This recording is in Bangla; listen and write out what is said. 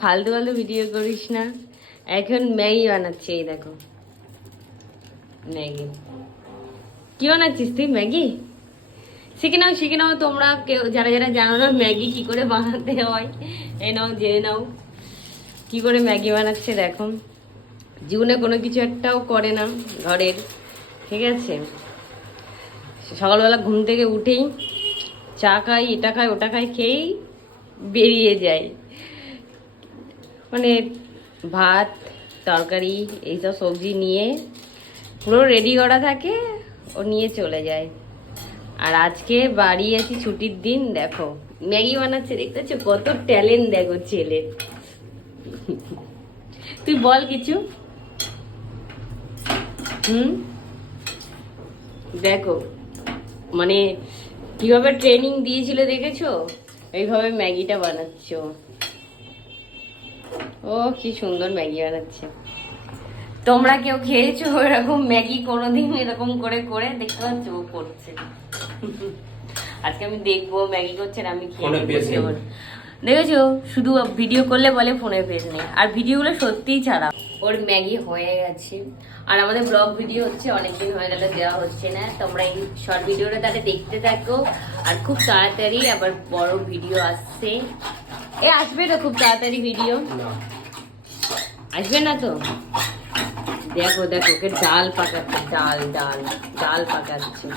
ফালতু ফালতু ভিডিও করিস না। এখন ম্যাগি বানাচ্ছে, এই দেখো ম্যাগি। কি বানাচ্ছিস তুই? ম্যাগি শিখে নাও তোমরা কেউ যারা যারা জানো না ম্যাগি কি করে বানাতে হয়, এই নাও জেনে নাও কি করে ম্যাগি বানাচ্ছে। দেখো জীবনে কোনো কিছু একটাও করে না ঘরের, ঠিক আছে? সকালবেলা ঘুম থেকে উঠেই চা খাই, এটা খাই, ওটা খাই, খেয়েই বেরিয়ে যায়। মানে ভাত তরকারি এইসব সবজি নিয়ে পুরো রেডি করা থাকে, ও নিয়ে চলে যায়। আর আজকে বাড়ি আছি, ছুটির দিন, দেখো ম্যাগি বানাচ্ছে, দেখতেছো কত ট্যালেন্ট দেখো ছেলে। তুই বল কিছু। দেখো মানে কিভাবে ট্রেনিং দিয়েছিল দেখেছো, এইভাবে ম্যাগিটা বানাচ্ছ। ও কি সুন্দর ম্যাগি বানাচ্ছে। তোমরা কেউ খেয়েছো এরকম ম্যাগি কোনোদিন? এরকম করে করে দেখতে পাচ্ছ ও করছে। আজকে আমি দেখবো ম্যাগি করছে আর আমি খেয়ে। দেখেছো শুধু ভিডিও করলে বলে ফোনে পেজ নেই, আর ভিডিওগুলো সত্যিই ছাড়া। ওর ম্যাগি হয়ে গেছে, আর আমাদের ব্লগ ভিডিও হচ্ছে অনেকদিন হয়ে গেলে দেওয়া হচ্ছে না। তোমরা এই শর্ট ভিডিওটা তাহলে দেখতে থাকো, আর খুব তাড়াতাড়ি আবার বড় ভিডিও আসছে। আসবে তো খুব তাড়াতাড়ি ভিডিও? আসবে না তো? দেখো দেখো ওকে ডাল পাকাচ্ছে, ডাল ডাল ডাল পাকাচ্ছে।